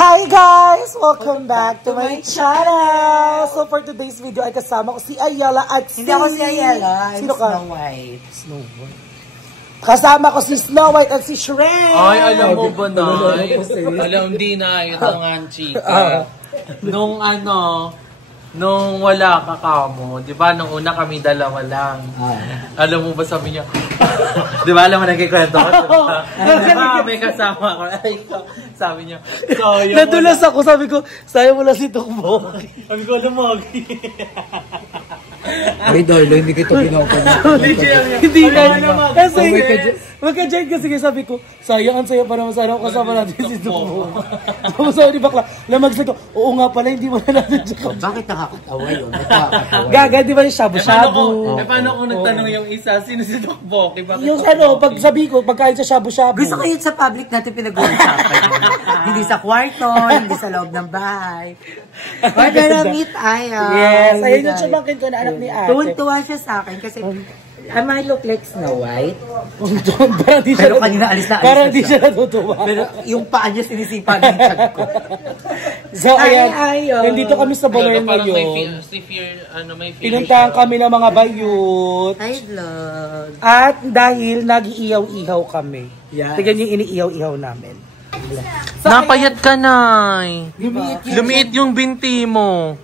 Hi guys! Welcome back to my channel! So for today's video ay kasama ko si Ayala at si... Hindi ako si Ayala, Sino ka? Snow White. Snow White. Kasama ko si Snow White at si Shrek! Ay, alam mo ba na? Alam di na, ito nga ang chika. Nung wala ka kamo, di ba, nung una kami dalawa lang. Alam mo ba sabi niya, di ba, alam mo nagkikwento ko, di ba, may kasama ko. Ay, sabi niya, nadulas ako, sabi ko, sayang mo lang si Tukbo. Sabi ko, alam mo, Ay, Darlo, hindi kita pinapanood. Hindi na. Kasi, magka-join kasi sabi ko, sayang ang saya para masara ako kasama natin si Tukbo. Tapos sabi ni Bakla, lamagsa ko, oo nga pala, hindi mo na natin siya. Bakit nakakatawa yun? Nakakatawa. Gaga, di ba yung shabu-shabu? paano kung nagtanong yung isa, sino si Doc Boki? Yung ano, pag sabi ko, pagkain sa shabu-shabu. Gusto ko yun sa public natin pinag-uusapan. Hindi sa kwarto, hindi sa loob ng bahay. Wala na meet Aya. Yes, ayun yung chumangkin ko na anak ni ate. Tuwan-tuwa siya sa akin kasi I might look like Snow White. Parang di siya Pero kanina alis na parang di siya natutuwa. Pero yung paa niya sinisipa ng chat ko. So ayan, nandito kami sa Baler Parang ngayon. may feeling. Pinuntahan kami ng mga bayut. Hi, vlog. At dahil nag-iihaw-ihaw kami. Yes. Tignan yung iniihaw-ihaw namin. Napayat ka na. Lumiit yung binti mo.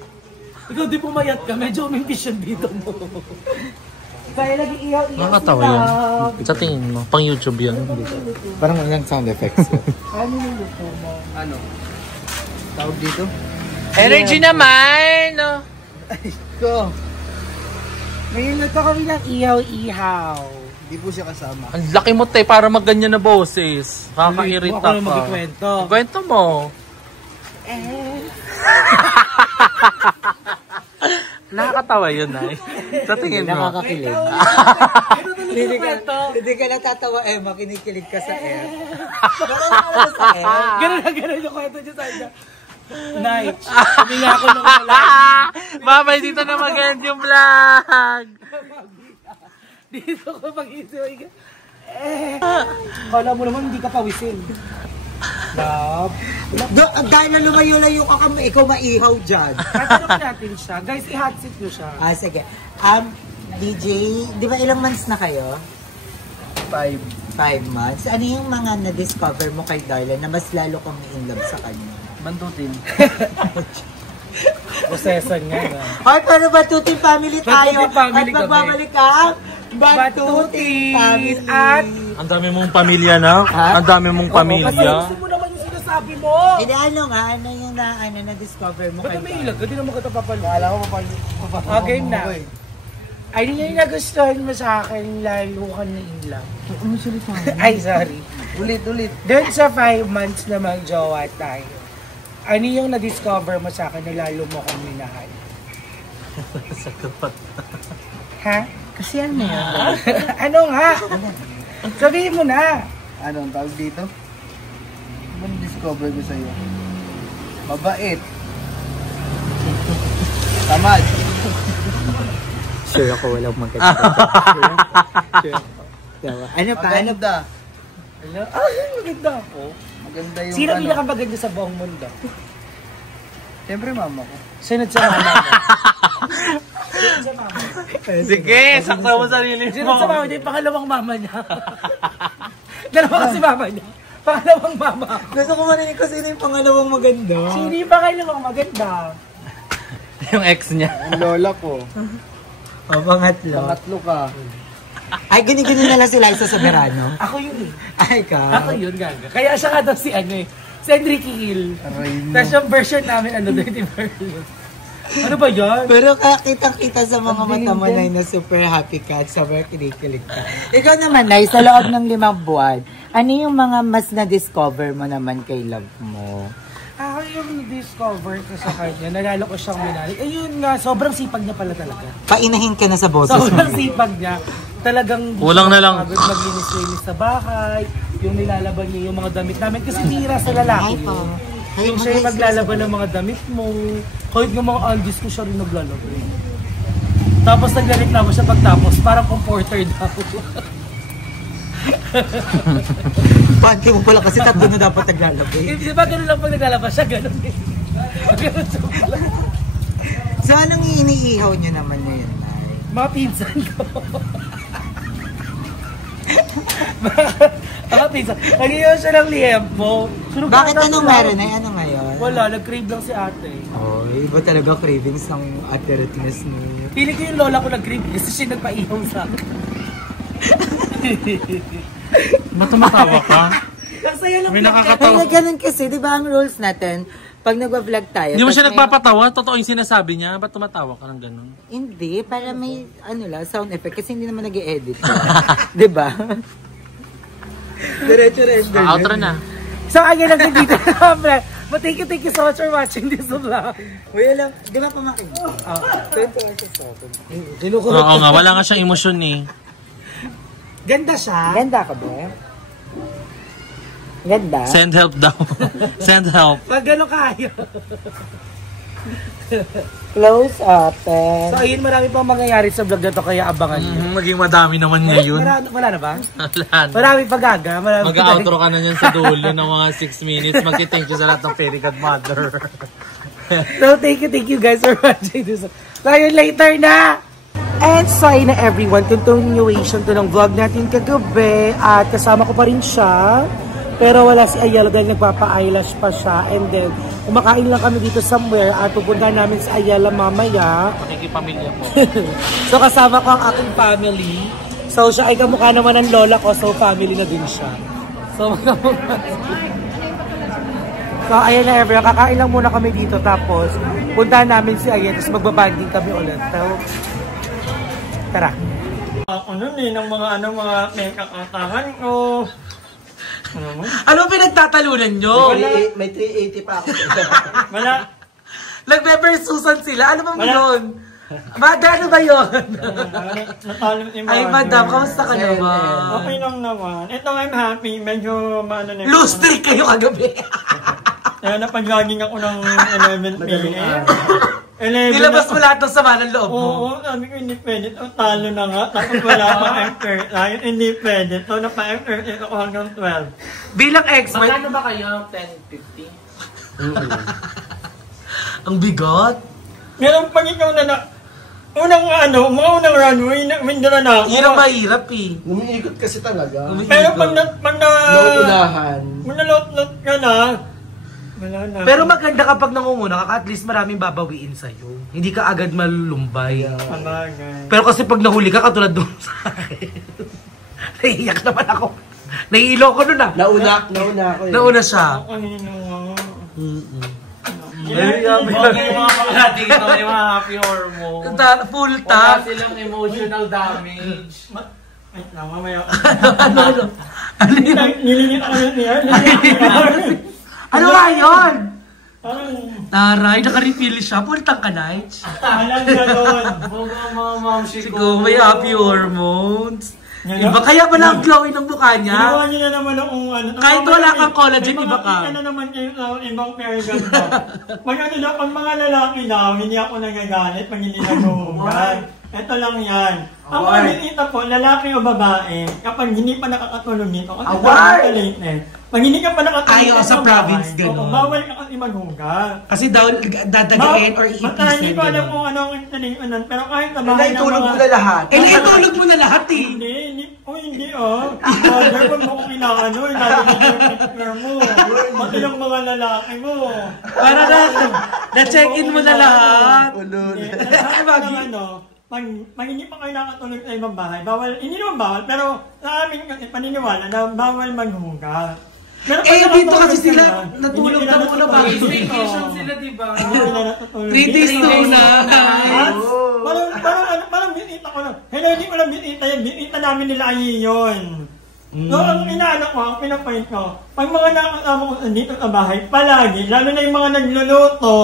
Ikaw di pumayat ka, medyo umimpis yung dito mo. Kaya nag-iihaw-ihaw Nakakatawa yun. Sa tingin mo, pang YouTube yun. Parang walang sound effects. Ano yung luto mo? Ano? Tawag dito? Energy naman! Go. Ngayon nagto kami ng ihaw-ihaw. Hindi po siya kasama. Ang laki mo tayo para magganyan na boses. Kakairita Ako na ka. magkikwento. Kwento mo. Nakakatawa yun, ay. Sa tingin mo. Nakakakilig. Hindi ka natatawa, Emma. Kinikilig ka sa Emma. Ganun yung kwento niya sa inyo. Night. Huminga ako nung wala. Mamay, dito na mag-end yung vlog. Dito ko mag-isip. Kala mo naman hindi ka pawisin. Love. Dahil na lumayo-layo ka kami, ikaw maihaw dyan. Tatanong natin siya. Guys, i-hot seat nyo siya. Sige. DJ, di ba ilang months na kayo? 5 months. Ano yung mga na-discover mo kay Darla na mas lalo kang in love sa kanya? Bantutin. Prosesan nga na. Ay, pero Batutin family tayo. Batutin family at magbabalik ka. Batutin family. At Ang dami mong pamilya na? Ang dami mong pamilya? kasi mo naman yung sinasabi mo. Hindi, ano nga, ano yung na-discover mo kay Ba't may Darla? ilag? Hindi naman kita papalo. Kala ko papalo. Game na. Ay, yun yung nagustuhan mo sa akin, lalo ka na in love. Ay, sorry. Ulit. Doon sa 5 months na mag-jowa tayo, ano yung na-discover mo sa akin na lalo mo akong minahal? Ha? Kasi ano yan? Ano nga? Sabihin mo na. Ano ang tawag dito? Ano discover ko sa'yo? Mabait. Tamad. Sure ako walang maganda. Ano pa? Ano Maganda. Ay, maganda ako. Maganda yung Sino ano. pinakamaganda sa buong mundo? Siyempre mama ko. Sunod sa mama mo. Sunod sa mama. Sige, sakta mo sarili Sunod sa mama niya, yung pangalawang mama niya. Dalawa kasi mama niya. Pangalawang mama. Gusto ko marinig ko sino yung pangalawang maganda. Sino yung pangalawang maganda? Yung ex niya. Ang lola ko. Pangatlo. Pangatlo ka. Ay, gani-gani na lang si Liza sa Verano. Ako yun eh. Ay, Ako yun, gaga. Kaya siya nga daw si si Enrique Hill. Aray mo. Tapos yung version namin, Dirty Version. Ano ba yan? Pero kitang-kita sa mga mata mo, Nay, na super happy ka at super kinikilig ka. Ikaw naman, Nay, sa loob ng 5 buwan, ano yung mga mas na-discover mo naman kay love mo? Ako yung discover ko sa kanya, nalala ko siyang minahal. Ayun nga, sobrang sipag niya pala talaga. Painahin ka na sa boses mo. Sobrang sipag niya. Talagang Kulang na lang. maglinis-linis sa bahay, yung nilalaban niya yung mga damit namin. Kasi tira sa lalaki yun. Yung siya yung maglalaban ng mga damit mo. Kahit yung mga undies ko siya rin naglalaban. Tapos naglareklamo siya pagtapos, parang comforter daw. Panty mo pala kasi tatlo na dapat naglalabay. Di ba ganun lang pag naglalabas siya, ganun eh. So, anong iniihaw nyo naman ngayon, Nay? Mga pinsan ko. Mga pinsan. Nag-iwan siya ng liempo. Bakit anong meron, Nay? Ano ngayon? Wala, nag-crave lang si ate. Oh, iba talaga cravings ng ate-retness niyo. Pili ko yung lola ko nag-crave kasi siya nagpaihaw sa akin. Ba't tumatawa ka? Kasi yun lang May Kaya nakakatawa. ganun kasi, di ba ang rules natin, pag nag-vlog tayo... Hindi mo pag siya may- nagpapatawa? Totoo yung sinasabi niya? Ba't tumatawa ka ng ganun? Hindi, para may sound effect kasi hindi naman nag-i-edit. Di ba? Diretso render. Outro na. So, again lang dito na. But thank you so much for watching this vlog. Uy, alam, di ba pamakin? Kwento ka siya sa akin. Oo nga, wala nga siyang emosyon eh. Ganda siya. Ganda ka ba? Ganda? Send help daw. Send help. Pag gano'n kayo. Close up. So, ayun, marami pang mangyayari sa vlog na to, kaya abangan nyo. Maging madami naman ngayon. Wala na ba? Wala na. Marami pa gaga. Mag-outro ka na niyan sa dulo ng mga 6 minutes. Magki-thank you sa lahat ng Fairy Godmother. So, thank you guys for watching this. So, ayun, later na! And so, ayun na everyone, continuation to ng vlog natin kagabi. At kasama ko pa rin siya. Pero wala si Ayala dahil nagpapa-eyelash pa siya. And then, kumakain lang kami dito somewhere at pupunta namin sa Ayala mamaya. Pakikipamilya ko. So, kasama ko ang aking family. So, siya ay kamukha naman ng lola ko. So, family na din siya. So, magkamukha. So, ayan na everyone. Kakain lang muna kami dito. Tapos, puntahan namin si Ayala. Tapos, magbabanding kami ulit. So, tara. Ano ng mga may kakatangan ko. Ano pinagtatalunan nyo? May 380 pa ako. Wala. Nagbe-versusan sila. Ano bang yun? Mada, ano ba yun? Natalo ni Ay, madam, kamusta ka naman? Okay lang naman. Ito, I'm happy. Medyo maano na. Loose streak kayo kagabi. Kaya napag-jogging ako ng 11 p.m. 11 Nilabas mo lahat ng sama ng loob mo. Oo, sabi ko hindi pwede. Talo na nga. Tapos wala pa after. Ayun, hindi pwede. So, napa-after ako hanggang 12. Bilang ex, may... Magkano ba kayo? 10.50? Ang bigot. Meron pag ikaw na mga unang runway, windala na ako. Yun ang mahirap eh. Umiikot kasi talaga. Pero pag Nauunahan. nalot-lot ka na, wala na. Pero maganda kapag nangunguna ka, at least maraming babawiin sa'yo. Hindi ka agad malulumbay. Palagay. Pero kasi pag nahuli ka, katulad doon sa akin. Naiiyak naman ako. Naiilo ko nun ah. Nauna ako eh. Nauna siya. Ako kanino nga. Okay, yung mga pala dito, yung mga happy hormone. Full Wala tap. silang emotional damage. Wait lang, mamaya. Ano yun? Nilingit ako niya. Ano nga yun? Parang, Taray, naka-refill siya. Pultang ka, Nige. alam ka doon. Baga mga mamsi Siguro may happy hormones. Yan Iba na. kaya pala ang glowing ng mukha niya. Ginawa niyo na naman akong Kahit wala kang collagen, iba ka. May mga na naman kayo sa ibang period ko. Pag mga lalaki na, hindi ako nagagalit pag hindi naghuhugad. Ito lang yan. Ang mga binita po, lalaki o babae, kapag hindi pa nakakatulog dito, kasi Award! late na eh. Pag hindi ka pa nakatulog Ayaw sa province, gano'n. bawal ka kasi maghugas. Kasi daw dadagain or Basta hindi iipisin. ko alam kung ano ang installation nun, pero kahit sa bahay ng Naitulog mga... mo na lahat. Eh, naitulog mo na lahat eh. Hindi Mother, wag mo kong inaano, ilalagay mo yung picture mo. Pati ng mga lalaki mo. Para na-check-in mo na lahat. Pag hindi pa kayo nakatulog sa ibang bahay, bawal, hindi naman bawal, pero sa amin kasi paniniwala na bawal maghugas. Pero pag Dito nakatulog kasi ka sila na, natulog hindi na sila muna natutulog bago dito. Vacation sila, diba? Hindi sila natutulog 3 days dito. na Parang binita ko lang. Hello, hindi ko lang binita yan. Binita namin nila ay yun. So, ang inaano ko, ang pinapoint ko, pag mga nakakasama ko dito sa bahay, palagi, lalo na yung mga nagluluto,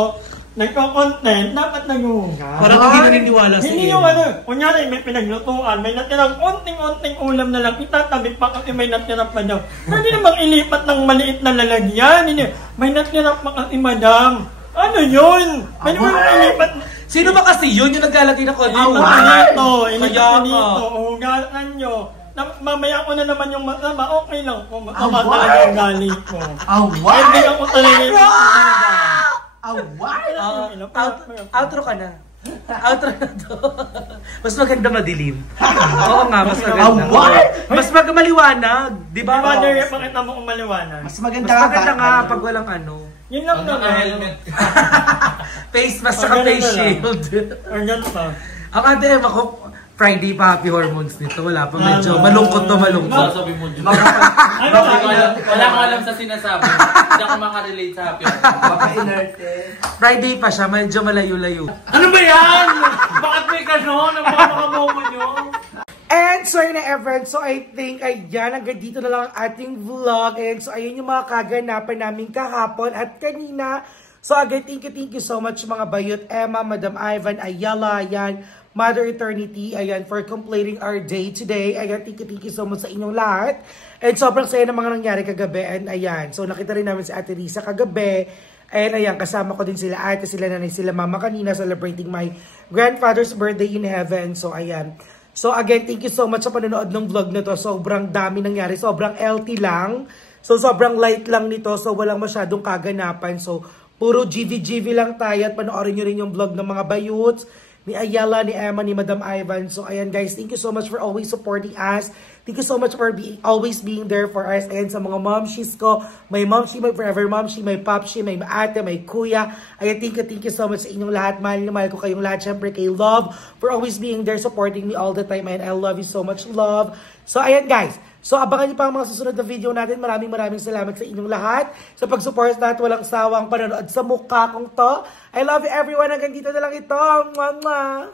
nagko-content, dapat naghuhugas. Parang hindi naniniwala sa Hindi iyo. yung kunyari may pinaglutuan, may natirang konting-konting ulam na lang, itatabi pa kasi may natirang pa daw. Pwede namang ilipat ng maliit na lalagyan. Hindi, may natirang pa kasi madam. Ano yun? Pwede mo ilipat. Sino ba kasi yun yung naglalagay na konti? Ilipat nyo dito, ilipat Kaya nyo dito, nga. hugasan nyo. mamaya ko na naman yung masama, okay lang po. Masama talaga yung galing ko. Away! Hindi ako talaga yung Away! Outro ka na. Outro na to. Mas maganda madilim. Oo nga, mas maganda. Mas maliwanag. Di ba? Mother, pakita mo kung maliwanag. Mas Mas maganda maganda nga pag walang ano. Yun lang Ang naman. helmet. Face mask saka face shield. Or yan pa. Ang ate, ako, Friday pa happy hormones nito. Wala pa, medyo malungkot to malungkot. Sabi mo dyan. Ano ba? Wala ko alam sa sinasabi. Hindi ako makarelate sa happy hour. Friday pa siya, medyo malayo-layo. Ano ba yan? Bakit may ganon? Ang mga nakamomo nyo? And so yun na everyone, so I think ayan, hanggang dito na lang ang ating vlog. And so ayun yung mga kaganapan namin kahapon at kanina. So again, thank you so much mga Bayot, Emma, Madam Ivan, Ayala, ayan, Mother Eternity, ayan, for completing our day today. Ayan, thank you so much sa inyong lahat. And sobrang saya ng mga nangyari kagabi. And ayan, so nakita rin namin si Ate Risa kagabi. And ayan, kasama ko din sila ate, sila nanay, sila mama kanina celebrating my grandfather's birthday in heaven. So ayan. So again, thank you so much sa panonood ng vlog na to. Sobrang dami nangyari. Sobrang LT lang. So sobrang light lang nito. So walang masyadong kaganapan. So puro GV lang tayo. At panoorin nyo rin yung vlog ng mga Bayuts, ni Ayala, ni Emma, ni Madam Ivan. So ayan guys, thank you so much for always supporting us. Thank you so much for always being there for us. And sa mga momshies ko, may momshi, may forever momshi, may popshi, may ate, may kuya. Ayan, thank you so much sa inyong lahat. Mahal ko kayong lahat. Siyempre kay Love for always being there, supporting me all the time. And I love you so much, Love. So ayan guys. So abangan niyo pa ang mga susunod na video natin. Maraming salamat sa inyong lahat. Sa pag-support natin, walang sawang panonood sa mukha kong to. I love you everyone. Hanggang dito na lang ito. Mwah, mwah.